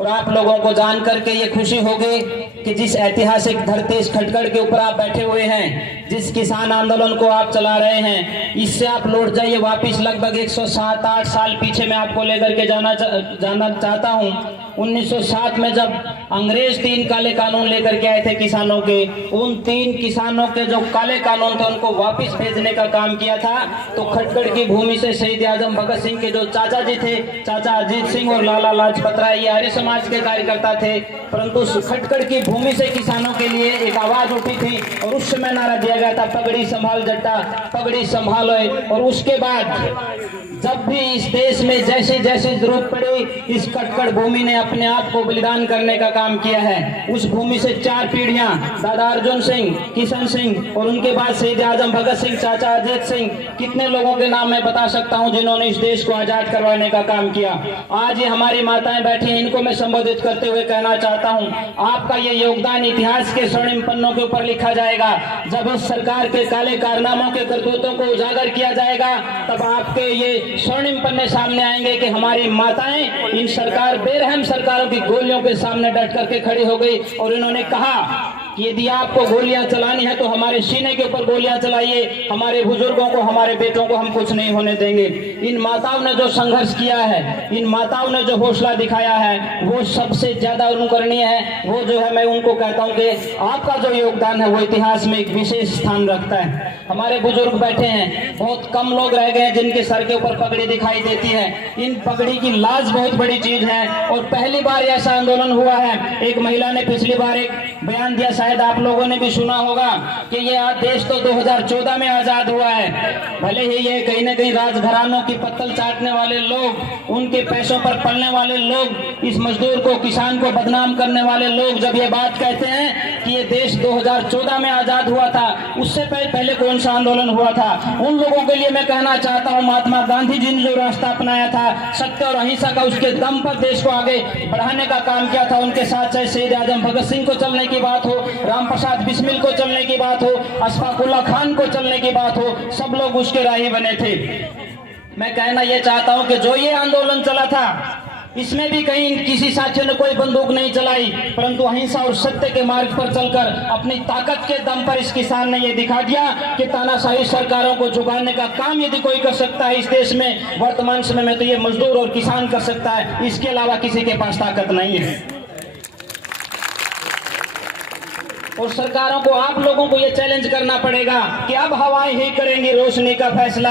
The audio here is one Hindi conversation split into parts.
और आप लोगों को जान करके ये खुशी होगी कि जिस ऐतिहासिक धरती इस खटगढ़ के ऊपर आप बैठे हुए हैं, जिस किसान आंदोलन को आप चला रहे हैं, इससे आप लौट जाइए वापिस लगभग 107-8 साल पीछे मैं आपको लेकर के जाना चाहता हूं। 1907 में जब अंग्रेज 3 काले कानून लेकर के आए थे किसानों के, उन 3 किसानों के जो काले कानून थे उनको वापस भेजने का काम किया था। तो खटगढ़ की भूमि से शहीद आजम भगत सिंह के जो चाचा जी थे, चाचा अजीत सिंह और लाला लाजपत राय, ये आर्य समाज के कार्यकर्ता थे, परंतु खटगढ़ की भूमि से किसानों के लिए एक आवाज उठी थी और उस समय नारा दिया गया था, पगड़ी संभाल जट्टा, पगड़ी संभालो। और उसके बाद जब भी इस देश में जैसे जैसे जरूरत पड़ी, इस खटगढ़ भूमि ने अपने आप को बलिदान करने का काम किया है। उस भूमि से 4 पीढ़ियां, दादा अर्जुन सिंह, किशन सिंह और उनके बाद शहीद आजम भगत सिंह, चाचा अजीत सिंह, कितने लोगों के नाम मैं बता सकता हूं जिन्होंने इस देश को आजाद करवाने का काम किया। आज ये हमारी माताएं बैठी हैं, इनको मैं संबोधित करते हुए कहना चाहता हूं, आपका ये योगदान इतिहास के स्वर्णिम पन्नों के ऊपर लिखा जाएगा। जब इस सरकार के काले कारनामों के करतूतों को उजागर किया जाएगा, तब आपके ये स्वर्णिम पन्ने सामने आएंगे कि हमारी माताएं इन बेरहम सरकारों की गोलियों के सामने डट करके खड़ी हो गई और इन्होंने कहा कि यदि आपको गोलियां चलानी है तो हमारे सीने के ऊपर गोलियां चलाइए, हमारे बुजुर्गों को, हमारे बेटों को हम कुछ नहीं होने देंगे। इन माताओं ने जो संघर्ष किया है, इन माताओं ने जो हौसला दिखाया है, वो सबसे ज्यादा अनुकरणीय है। वो जो है, मैं उनको कहता हूं कि आपका जो योगदान है वो इतिहास में एक विशेष स्थान रखता है। हमारे बुजुर्ग बैठे हैं, बहुत कम लोग रह गए हैं जिनके सर के ऊपर पगड़ी दिखाई देती है। इन पगड़ी की लाज बहुत बड़ी चीज है और पहली बार ऐसा आंदोलन हुआ है। एक महिला ने पिछली बार एक बयान दिया, शायद आप लोगों ने भी सुना होगा कि ये देश तो 2014 में आजाद हुआ है। भले ही ये कहीं ना कहीं राजघरानों की पत्तल चाटने वाले लोग, उनके पैसों पर पलने वाले लोग, इस मजदूर को, किसान को बदनाम करने वाले लोग जब ये बात कहते हैं कि ये देश 2014 में आजाद हुआ था, उससे पहले कौन सा आंदोलन हुआ था, उन लोगों के लिए मैं कहना चाहता हूँ, महात्मा गांधी जी ने जो रास्ता अपनाया था सत्य और अहिंसा का, उसके दम पर देश को आगे बढ़ाने का काम किया था। उनके साथ चाहे शहीद आजम भगत सिंह को चलने की बात हो, राम प्रसाद बिस्मिल को चलने की बात हो, अशफाक उल्लाह खान को चलने की बात हो, सब लोग उसके राही बने थे। मैं कहना यह चाहता हूं कि जो ये आंदोलन चला था, इसमें भी कहीं किसी साथियों ने कोई बंदूक नहीं चलाई, परंतु अहिंसा और सत्य के मार्ग पर चलकर अपनी ताकत के दम पर इस किसान ने यह दिखा दिया कि तानाशाही सरकारों को झुकाने का काम यदि कोई कर सकता है इस देश में वर्तमान समय में, तो ये मजदूर और किसान कर सकता है। इसके अलावा किसी के पास ताकत नहीं है। और सरकारों को, आप लोगों को यह चैलेंज करना पड़ेगा कि अब हवाएं ही करेंगी रोशनी का फैसला,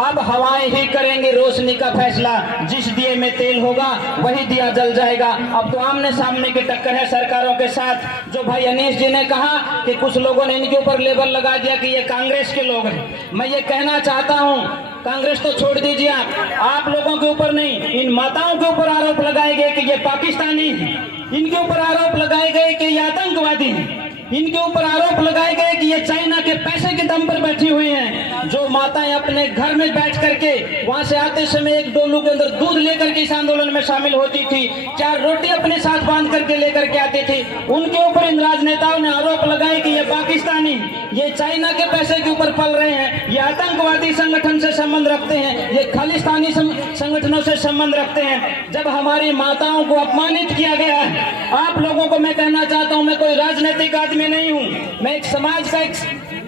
अब हवाएं ही करेंगी रोशनी का फैसला। जिस दिए में तेल होगा वही दिया जल जाएगा। अब तो आमने सामने की टक्कर है सरकारों के साथ। जो भाई अनीश जी ने कहा कि कुछ लोगों ने इनके ऊपर लेबल लगा दिया कि ये कांग्रेस के लोग हैं, मैं ये कहना चाहता हूँ, कांग्रेस तो छोड़ दीजिए, आप लोगों के ऊपर नहीं, इन माताओं के ऊपर आरोप लगाए गए कि ये पाकिस्तानी, इनके ऊपर आरोप लगाए गए कि ये आतंकवादी, इनके ऊपर आरोप लगाए गए कि ये चाइना के पैसे के दम पर बैठी हुई हैं। जो माताएं अपने घर में बैठ करके वहां से आते समय एक डोलू के अंदर दूध लेकर के इस आंदोलन में शामिल होती थी, 4 रोटी अपने साथ बांध करके लेकर के आती थी, उनके ऊपर इन राजनेताओं ने आरोप लगाए कि ये पाकिस्तानी, ये चाइना के पैसे के ऊपर पल रहे हैं, ये आतंकवादी संगठन से संबंध रखते हैं, ये खालिस्तानी संगठनों से संबंध रखते हैं। जब हमारी माताओं को अपमानित किया गया है, आप लोगों को मैं कहना चाहता हूं, मैं कोई राजनीतिक आदमी नहीं हूं, मैं एक समाज का एक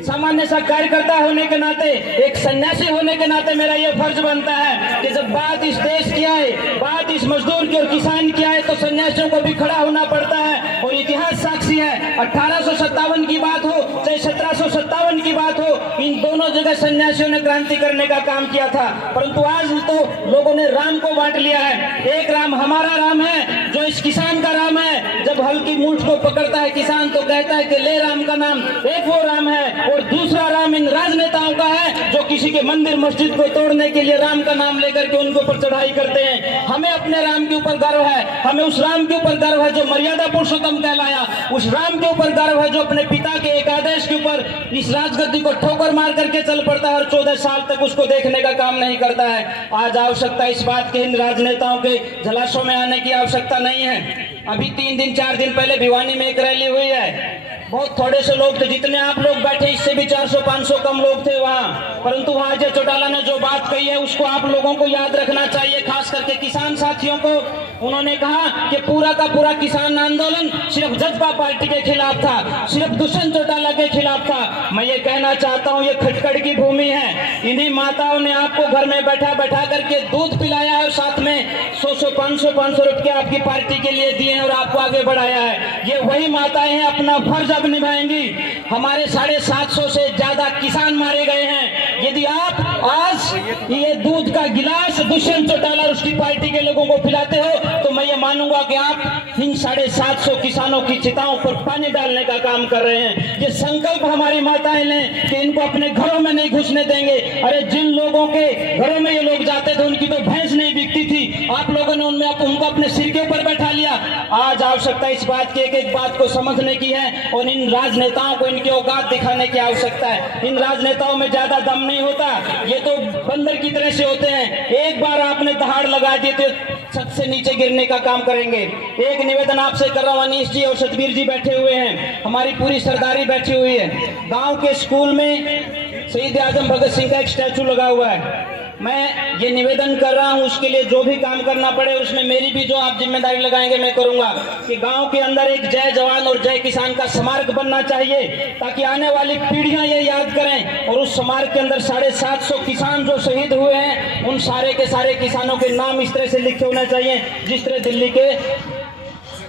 सामान्य सा कार्यकर्ता होने के नाते, एक सन्यासी होने के नाते मेरा यह फर्ज बनता है कि जब बात इस देश की आए, बात इस मजदूर की और किसान की आए, तो सन्यासियों को भी खड़ा होना पड़ता है। और इतिहास साक्षी है, 1857 की बात हो चाहे 1757 की बात हो, इन दोनों जगह सन्यासियों ने क्रांति करने का काम किया था। परंतु आज तो लोगों ने राम को बांट लिया है। एक राम हमारा राम है जो इस किसान का राम है। जब हल्की मूठ को पकड़ता है किसान तो कहता है कि ले राम का नाम, एक वो राम है, और दूसरा राम इन राजनेताओं का है जो किसी के मंदिर मस्जिद को तोड़ने के लिए राम का नाम लेकर के उनके ऊपर चढ़ाई करते हैं। हमें अपने राम के ऊपर गर्व है, हमें उस राम के ऊपर गर्व है जो मर्यादा पुरुषोत्तम कहलाया, उस राम के ऊपर गर्व है जो अपने पिता के एक आदेश के ऊपर इस राजगद्दी को ठोकर मार करके चल पड़ता है और 14 साल तक उसको देखने का काम नहीं करता है। आज आवश्यकता इस बात की इन राजनेताओं के जलाशयों में आने की आवश्यकता नहीं है। अभी 3 दिन 4 दिन पहले भिवानी में एक रैली हुई है, बहुत थोड़े से लोग थे, जितने आप लोग बैठे इससे भी 400-500 कम लोग थे वहां, परंतु वहां अजय चौटाला ने जो बात कही है उसको आप लोगों को याद रखना चाहिए, खास करके किसान साथियों को। उन्होंने कहा कि पूरा का पूरा किसान आंदोलन सिर्फ जजपा पार्टी के खिलाफ था, सिर्फ दुष्यंत चौटाला के खिलाफ था। मैं ये कहना चाहता हूँ, ये खटखड़ की भूमि है। इन्हीं माताओं ने आपको घर में बैठा बैठा करके दूध पिलाया है और साथ में 100 500 रुपए आपकी पार्टी के लिए दिए हैं और आपको आगे बढ़ाया है। ये वही माताएं हैं, अपना फर्ज अब निभाएंगी। हमारे 750 से ज्यादा किसान मारे गए हैं। यदि आप आज ये दूध का गिलास दुष्यंत चौटाला और उसकी पार्टी के लोगों को पिलाते हो तो मैं ये मानूंगा कि आप इन 750 किसानों की चिताओं पर पानी डालने का काम कर रहे हैं। ये संकल्प हमारी माताएं लें कि इनको अपने घरों में नहीं घुसने देंगे। अरे जिन लोगों के घरों में ये लोग जाते थे उनकी तो भैंस नहीं बिकती थी, आप लोगों ने उनको अपने सिर के ऊपर बैठा लिया। आज आवश्यकता इस बात की, एक एक बात को समझने की है और इन राजनेताओं को इनकी औकात दिखाने की आवश्यकता है। इन राजनेताओं में ज्यादा दम नहीं होता, ये तो बंदर की तरह से होते हैं। एक बार आपने दहाड़ लगा दी तो छत से नीचे गिरने का काम करेंगे। एक निवेदन आपसे कर रहा हूं, अनीश जी और सतबीर जी बैठे हुए हैं, हमारी पूरी सरदारी बैठी हुई है। गांव के स्कूल में शहीद आजम भगत सिंह का एक स्टैचू लगा हुआ है। मैं ये निवेदन कर रहा हूं, उसके लिए जो भी काम करना पड़े उसमें मेरी भी जो आप जिम्मेदारी लगाएंगे मैं करूंगा कि गांव के अंदर एक जय जवान और जय किसान का स्मारक बनना चाहिए ताकि आने वाली पीढ़ियां ये याद करें। और उस स्मारक के अंदर 750 किसान जो शहीद हुए हैं उन सारे के सारे किसानों के नाम इस तरह से लिखे होने चाहिए जिस तरह दिल्ली के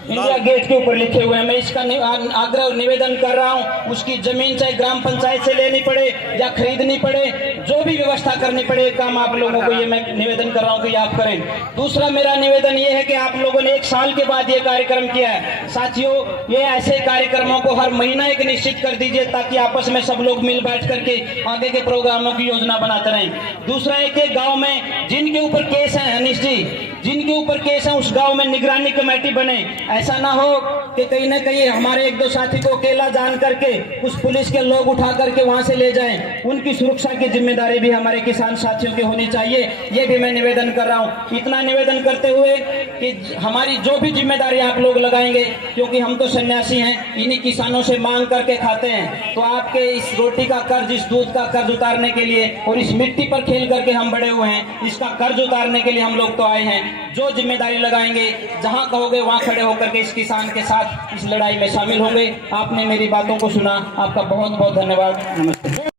इंडिया गेट के ऊपर लिखे हुए हैं। मैं इसका आग्रह और निवेदन कर रहा हूं, उसकी जमीन चाहे ग्राम पंचायत से लेनी पड़े या खरीदनी पड़े, जो भी व्यवस्था करनी पड़े, काम आप लोगों को ये मैं निवेदन कर रहा हूं कि आप करें। दूसरा मेरा निवेदन ये है कि आप लोगों ने 1 साल के बाद ये कार्यक्रम किया है। साथियों, ये ऐसे कार्यक्रमों को हर महीना एक निश्चित कर दीजिए ताकि आपस में सब लोग मिल बैठ करके आगे के प्रोग्रामों की योजना बनाते रहें। दूसरा एक गाँव में जिनके ऊपर केस है, अनिश जी, जिनके ऊपर केस है उस गाँव में निगरानी कमेटी बने। ऐसा ना हो कि कहीं ना कहीं हमारे 1-2 साथी को अकेला जान करके उस पुलिस के लोग उठा करके वहां से ले जाएं। उनकी सुरक्षा की जिम्मेदारी भी हमारे किसान साथियों की होनी चाहिए, ये भी मैं निवेदन कर रहा हूं। इतना निवेदन करते हुए कि हमारी जो भी जिम्मेदारी आप लोग लगाएंगे, क्योंकि हम तो सन्यासी हैं, इन्हीं किसानों से मांग करके खाते हैं, तो आपके इस रोटी का कर्ज, इस दूध का कर्ज उतारने के लिए और इस मिट्टी पर खेल करके हम बड़े हुए हैं, इसका कर्ज उतारने के लिए हम लोग तो आए हैं। जो जिम्मेदारी लगाएंगे, जहां कहोगे वहां खड़े होकर के इस किसान के साथ इस लड़ाई में शामिल होंगे। आपने मेरी बातों को सुना, आपका बहुत बहुत धन्यवाद। नमस्ते।